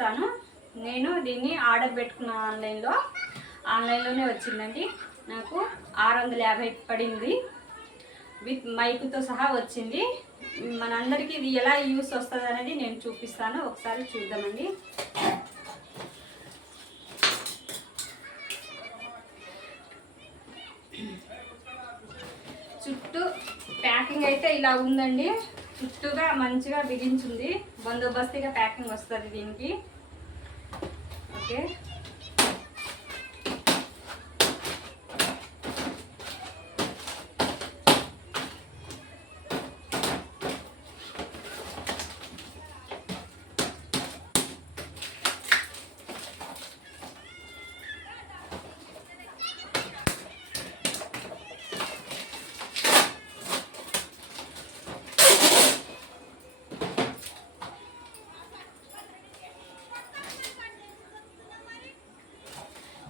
చూపిస్తాను. నేను దీన్ని ఆర్డర్ పెట్టుకున్నాను ఆన్లైన్లో. ఆన్లైన్లోనే వచ్చిందండి. నాకు ఆరు వందల యాభై పడింది. విత్ మైక్తో సహా వచ్చింది. మనందరికీ ఇది ఎలా యూస్ వస్తుంది అనేది నేను చూపిస్తాను. ఒకసారి చూద్దామండి. చుట్టూ ప్యాకింగ్ అయితే ఇలా ఉందండి. చుట్టూగా మంచిగా బిగించింది. బందోబస్తుగా ప్యాకింగ్ వస్తుంది దీనికి. ఓకే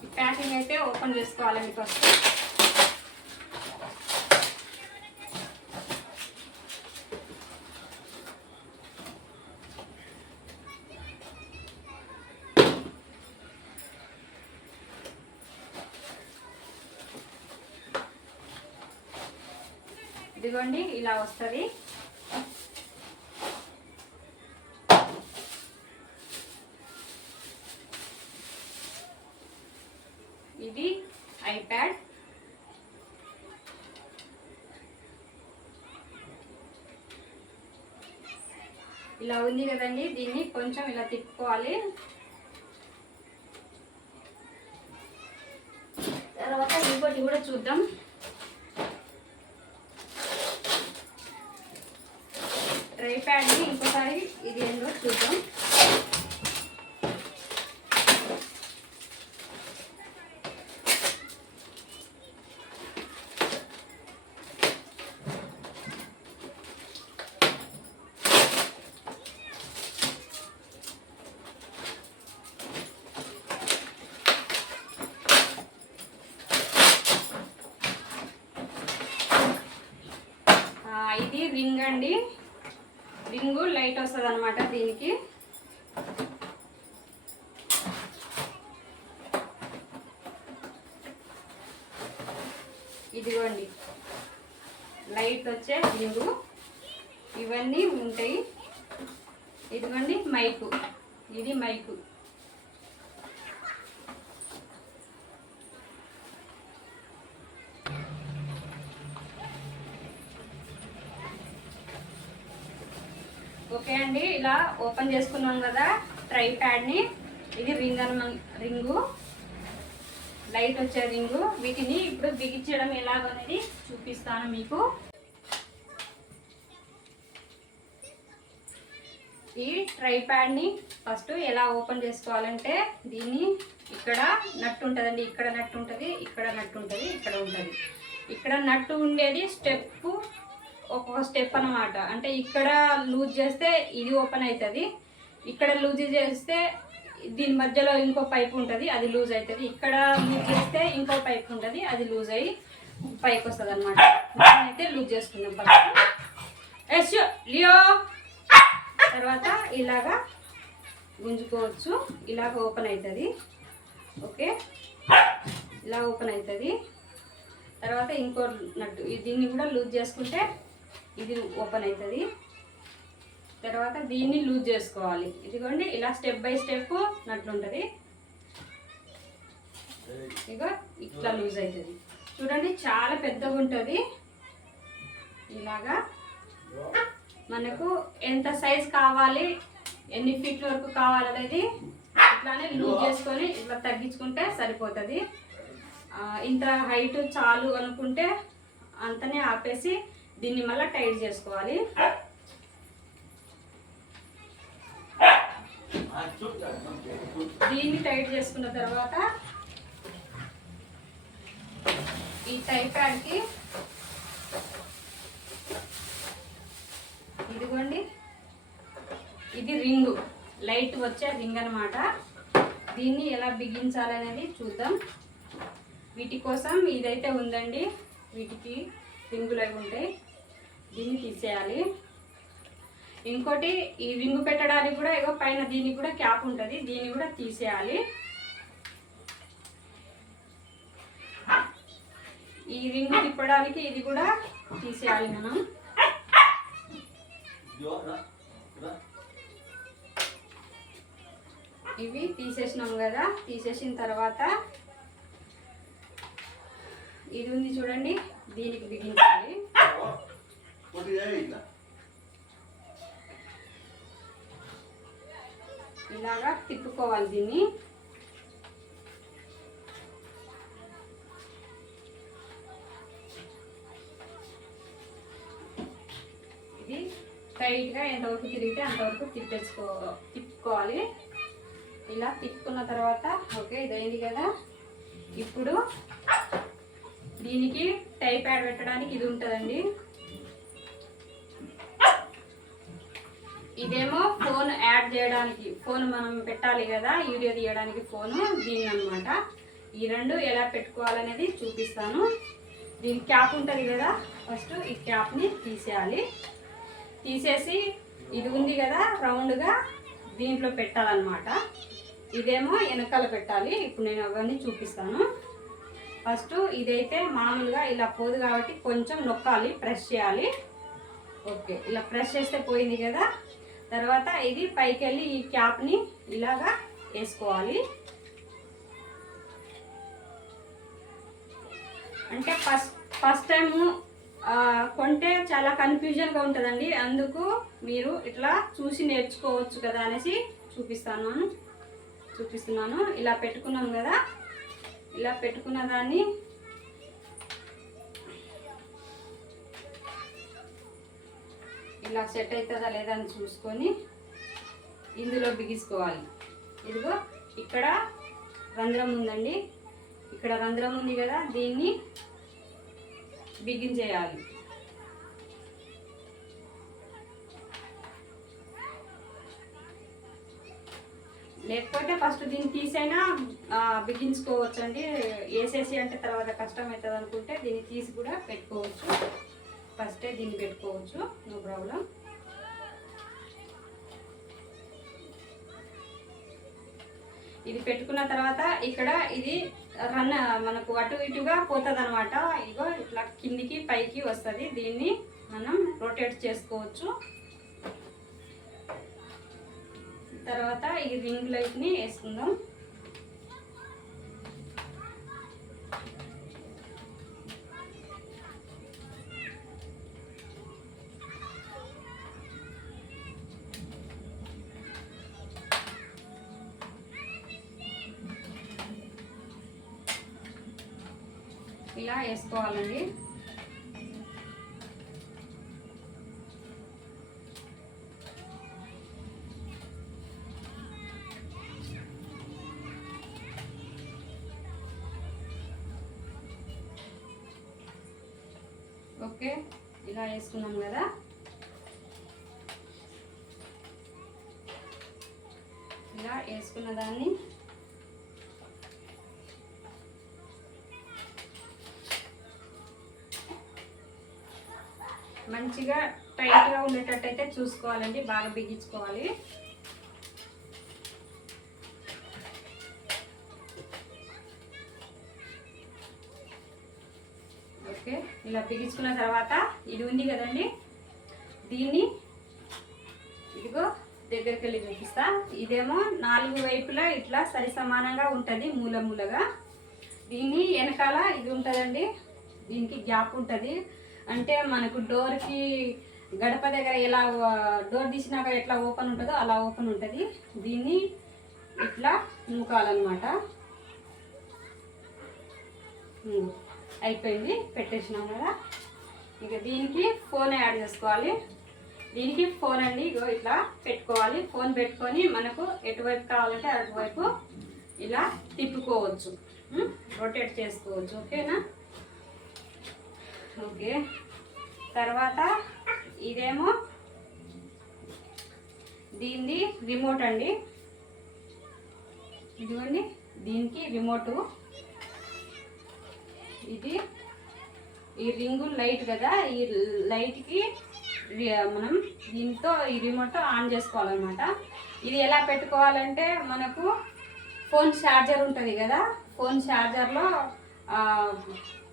ఈ ప్యాకింగ్ అయితే ఓపెన్ చేసుకోవాలండి ఫస్ట్. ఇదిగోండి ఇలా వస్తుంది. ఇది ఐప్యాడ్. ఇలా ఉంది కదండి దీన్ని కొంచెం ఇలా తిప్పుకోవాలి. తర్వాత ఇంకోటి కూడా చూద్దాం. ట్రై ప్యాడ్ని ఇంకోసారి ఇది ఏందో చూద్దాం ఆ, ఇది రింగ్ అండి. రింగు లైట్ వస్తుంది అనమాట దీనికి. ఇదిగోండి. లైట్ వచ్చే రింగు. ఇవన్నీ ఉంటాయి. ఇదిగోండి మైకు. ఇది మైకు ఓకే అండి ఇలా ఓపెన్ చేసుకున్నాం కదా ట్రై ప్యాడ్ని ఇది రింగ్ అన్న రింగు. లైట్ వచ్చే రింగు. వీటిని ఇప్పుడు బిగించడం ఎలాగనేది చూపిస్తాను మీకు. ఈ ట్రై ప్యాడ్ని ఫస్ట్ ఎలా ఓపెన్ చేసుకోవాలంటే దీన్ని ఇక్కడ నట్టు ఉంటుందండి. ఇక్కడ నట్టు ఉంటుంది ఇక్కడ నట్టు ఉంటుంది ఇక్కడ ఉంటుంది. ఇక్కడ నట్టు ఉండేది స్టెప్ ఒక్కొక్క స్టెప్ అన్నమాట. అంటే ఇక్కడ లూజ్ చేస్తే ఇది ఓపెన్ అవుతుంది ఇక్కడ లూజ్ చేస్తే దీని మధ్యలో ఇంకో పైప్ ఉంటుంది అది లూజ్ అవుతుంది ఇక్కడ లూజ్ చేస్తే ఇంకో పైప్ ఉంటుంది అది లూజ్ అయ్యి పైకి వస్తుంది అనమాట అయితే లూజ్ చేసుకుందాం ఫస్ట్ ఎస్ లియో తర్వాత ఇలాగా గుంజుకోవచ్చు. ఇలాగ ఓపెన్ అవుతుంది ఓకే ఇలా ఓపెన్ అవుతుంది తర్వాత ఇంకో నట్టు దీన్ని కూడా లూజ్ చేసుకుంటే ఇది ఓపెన్ అవుతుంది. తర్వాత దీన్ని లూజ్ చేసుకోవాలి. ఇదిగోండి ఇలా స్టెప్ బై స్టెప్ నట్లుంటుంది. ఉంటుంది ఇట్లా లూజ్ అవుతుంది. చూడండి చాలా పెద్దగా ఉంటుంది. ఇలాగా మనకు ఎంత సైజ్ కావాలి ఎన్ని ఫీట్ల వరకు కావాలనేది ఇట్లానే లూజ్ చేసుకొని ఇట్లా తగ్గించుకుంటే సరిపోతుంది. ఇంత హైట్ చాలు అనుకుంటే అంతనే ఆపేసి దీన్ని మళ్ళీ టైట్ చేసుకోవాలి. దీన్ని టైట్ చేసుకున్న తర్వాత ఈ టై ప్యాడ్కి ఇదిగోండి. ఇది రింగు. లైట్ వచ్చే రింగ్ అనమాట దీన్ని ఎలా బిగించాలనేది చూద్దాం. వీటి కోసం ఇదైతే ఉందండి. వీటికి రింగులు అవి ఉంటాయి. దీన్ని తీసేయాలి. ఇంకోటి ఈ రింగు పెట్టడానికి కూడా ఇగో పైన దీనికి కూడా క్యాప్ ఉంటుంది. దీన్ని కూడా తీసేయాలి. ఈ రింగు తిప్పడానికి ఇది కూడా తీసేయాలి మనం. ఇవి తీసేసినాం కదా. తీసేసిన తర్వాత ఇది ఉంది చూడండి. దీనికి బిగించాలి. ఇలాగా తిప్పుకోవాలి దీన్ని. ఇది టైట్గా ఎంతవరకు తిరిగితే అంతవరకు తిప్పేసుకో తిప్పుకోవాలి. ఇలా తిప్పుకున్న తర్వాత ఓకే ఇదైంది కదా. ఇప్పుడు దీనికి టై ప్యాడ్ పెట్టడానికి ఇది ఉంటుందండి. చేయడానికి ఫోన్ మనం పెట్టాలి కదా వీడియో తీయడానికి ఫోను దీన్ని అనమాట ఈ రెండు ఎలా పెట్టుకోవాలనేది చూపిస్తాను. దీని క్యాప్ ఉంటుంది కదా ఫస్ట్ ఈ క్యాప్ని తీసేయాలి. తీసేసి ఇది ఉంది కదా రౌండ్గా దీంట్లో పెట్టాలన్నమాట. ఇదేమో వెనకాల పెట్టాలి ఇప్పుడు నేను అవన్నీ చూపిస్తాను. ఫస్ట్ ఇదైతే మామూలుగా ఇలా పోదు కాబట్టి కొంచెం నొక్కాలి ప్రెస్ చేయాలి. ఓకే ఇలా ప్రెస్ చేస్తే పోయింది కదా తర్వాత ఇది పైకి వెళ్ళి ఈ క్యాప్ని ఇలాగా వేసుకోవాలి. అంటే ఫస్ట్ ఫస్ట్ టైము కొంటే చాలా కన్ఫ్యూజన్గా ఉంటుందండి. అందుకు మీరు ఇట్లా చూసి నేర్చుకోవచ్చు కదా అనేసి చూపిస్తాను. చూపిస్తున్నాను. ఇలా పెట్టుకున్నాం కదా. ఇలా పెట్టుకున్న దాన్ని ఇలా సెట్ అవుతుందా లేదా అని చూసుకొని ఇందులో బిగించుకోవాలి. ఇదిగో ఇక్కడ రంధ్రం ఉందండి. ఇక్కడ రంధ్రం ఉంది కదా దీన్ని బిగించేయాలి. లేకపోతే ఫస్ట్ దీన్ని తీసైనా బిగించుకోవచ్చు అండి వేసేసి అంటే తర్వాత కష్టం అవుతుంది అనుకుంటే దీన్ని తీసి కూడా పెట్టుకోవచ్చు. ఫస్టే దీన్ని పెట్టుకోవచ్చు. No problem. ఇది పెట్టుకున్న తర్వాత ఇక్కడ ఇది రన్ మనకు అటు ఇటుగా పోతుంది అనమాట ఇగో ఇట్లా కిందికి పైకి వస్తుంది. దీన్ని మనం రొటేట్ చేసుకోవచ్చు. తర్వాత ఈ రింగ్ లైట్ని వేసుకుందాం. ఇలా వేసుకోవాలండి. ఓకే ఇలా వేసుకున్నాం కదా. ఇలా వేసుకున్న దాన్ని మంచిగా టైట్గా ఉండేటట్టయితే చూసుకోవాలండి బాగా బిగించుకోవాలి. ఓకే ఇలా బిగించుకున్న తర్వాత ఇది ఉంది కదండి. దీన్ని ఇదిగో దగ్గరికి వెళ్ళి చూపిస్తా. ఇదేమో నాలుగు వైపులా ఇట్లా సరి సమానంగా ఉంటుంది మూల మూలగా. దీన్ని వెనకాల ఇది ఉంటుందండి దీనికి గ్యాప్ ఉంటుంది. అంటే మనకు డోర్కి గడప దగ్గర ఎలా డోర్ తీసినాక ఎట్లా ఓపెన్ ఉంటుందో అలా ఓపెన్ ఉంటుంది. దీన్ని ఇట్లా నూకాలన్నమాట అయిపోయింది. పెట్టేసినాం కదా. ఇక దీనికి ఫోన్ యాడ్ చేసుకోవాలి. దీనికి ఫోన్ అండి ఇగో ఇట్లా పెట్టుకోవాలి. ఫోన్ పెట్టుకొని మనకు ఎటువైపు కావాలంటే అటువైపు ఇలా తిప్పుకోవచ్చు. రొటేట్ చేసుకోవచ్చు. ఓకేనా? ఓకే. తర్వాత ఇదేమో దీన్ని రిమోట్ అండి. ఇదిగోండి దీనికి రిమోటు ఇది ఈ రింగు లైట్ కదా ఈ లైట్కి మనం దీంతో ఈ రిమోట్ ఆన్ చేసుకోవాలన్నమాట. ఇది ఎలా పెట్టుకోవాలంటే మనకు ఫోన్ ఛార్జర్ ఉంటుంది కదా ఫోన్ ఛార్జర్లో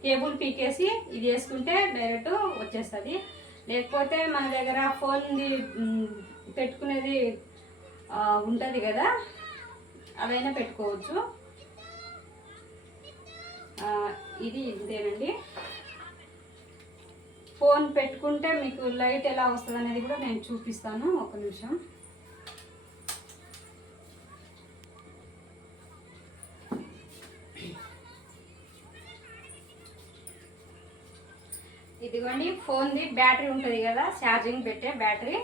కేబుల్ పీకేసి ఇది వేసుకుంటే డైరెక్ట్ వచ్చేస్తుంది. లేకపోతే మన దగ్గర ఫోన్ది పెట్టుకునేది ఉంటుంది కదా అవైనా పెట్టుకోవచ్చు. ఇది ఇదేనండి ఫోన్ పెట్టుకుంటే మీకు లైట్ ఎలా వస్తుంది అనేది కూడా నేను చూపిస్తాను. ఒక నిమిషం. ఇదిగోండి ఫోన్ది బ్యాటరీ ఉంటుంది కదా ఛార్జింగ్ పెట్టే బ్యాటరీ.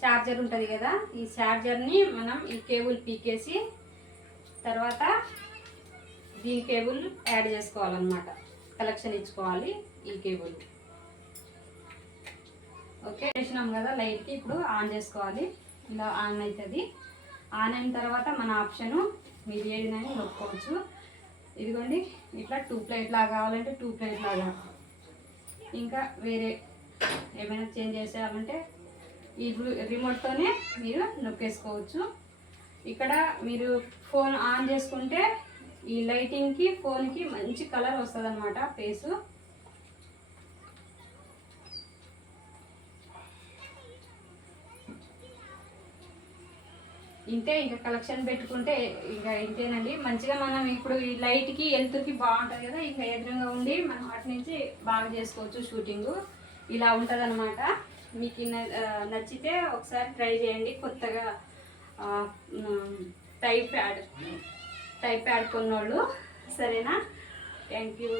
ఛార్జర్ ఉంటుంది కదా ఈ ఛార్జర్ని మనం ఈ కేబుల్ పీకేసి తర్వాత దీని కేబుల్ యాడ్ చేసుకోవాలన్నమాట. కలెక్షన్ ఇచ్చుకోవాలి ఈ కేబుల్. ఓకే చేసినాం కదా లైట్కి ఇప్పుడు ఆన్ చేసుకోవాలి. ఇలా ఆన్ అవుతుంది. ఆన్ అయిన తర్వాత మన ఆప్షను మీరు ఏదైనా నొక్కోవచ్చు ఇదిగోండి ఇట్లా టూ ప్లేట్ లాగా కావాలంటే టూ ప్లేట్ లాగా. ఇంకా వేరే ఏమైనా చేంజ్ చేసేయాలంటే ఈ రిమోట్తోనే మీరు నొక్కేసుకోవచ్చు. ఇక్కడ మీరు ఫోన్ ఆన్ చేసుకుంటే ఈ లైటింగ్కి ఫోన్కి మంచి కలర్ వస్తుంది అనమాట ఫేసు ఇంతే ఇంకా కలెక్షన్ పెట్టుకుంటే ఇంకా ఇంతేనండి. మంచిగా మనం ఇప్పుడు ఈ లైట్కి ఎలుతురికి బాగుంటుంది కదా ఇంకా ఎదురుగా ఉండి మనం అటు నుంచి బాగా చేసుకోవచ్చు షూటింగ్ ఇలా ఉంటుంది అనమాట మీకు న- నచ్చితే ఒకసారి ట్రై చేయండి. కొత్తగా టైప్ యాడ్ టైప్ యాడ్ కొన్నోళ్ళు. సరేనా? Thank you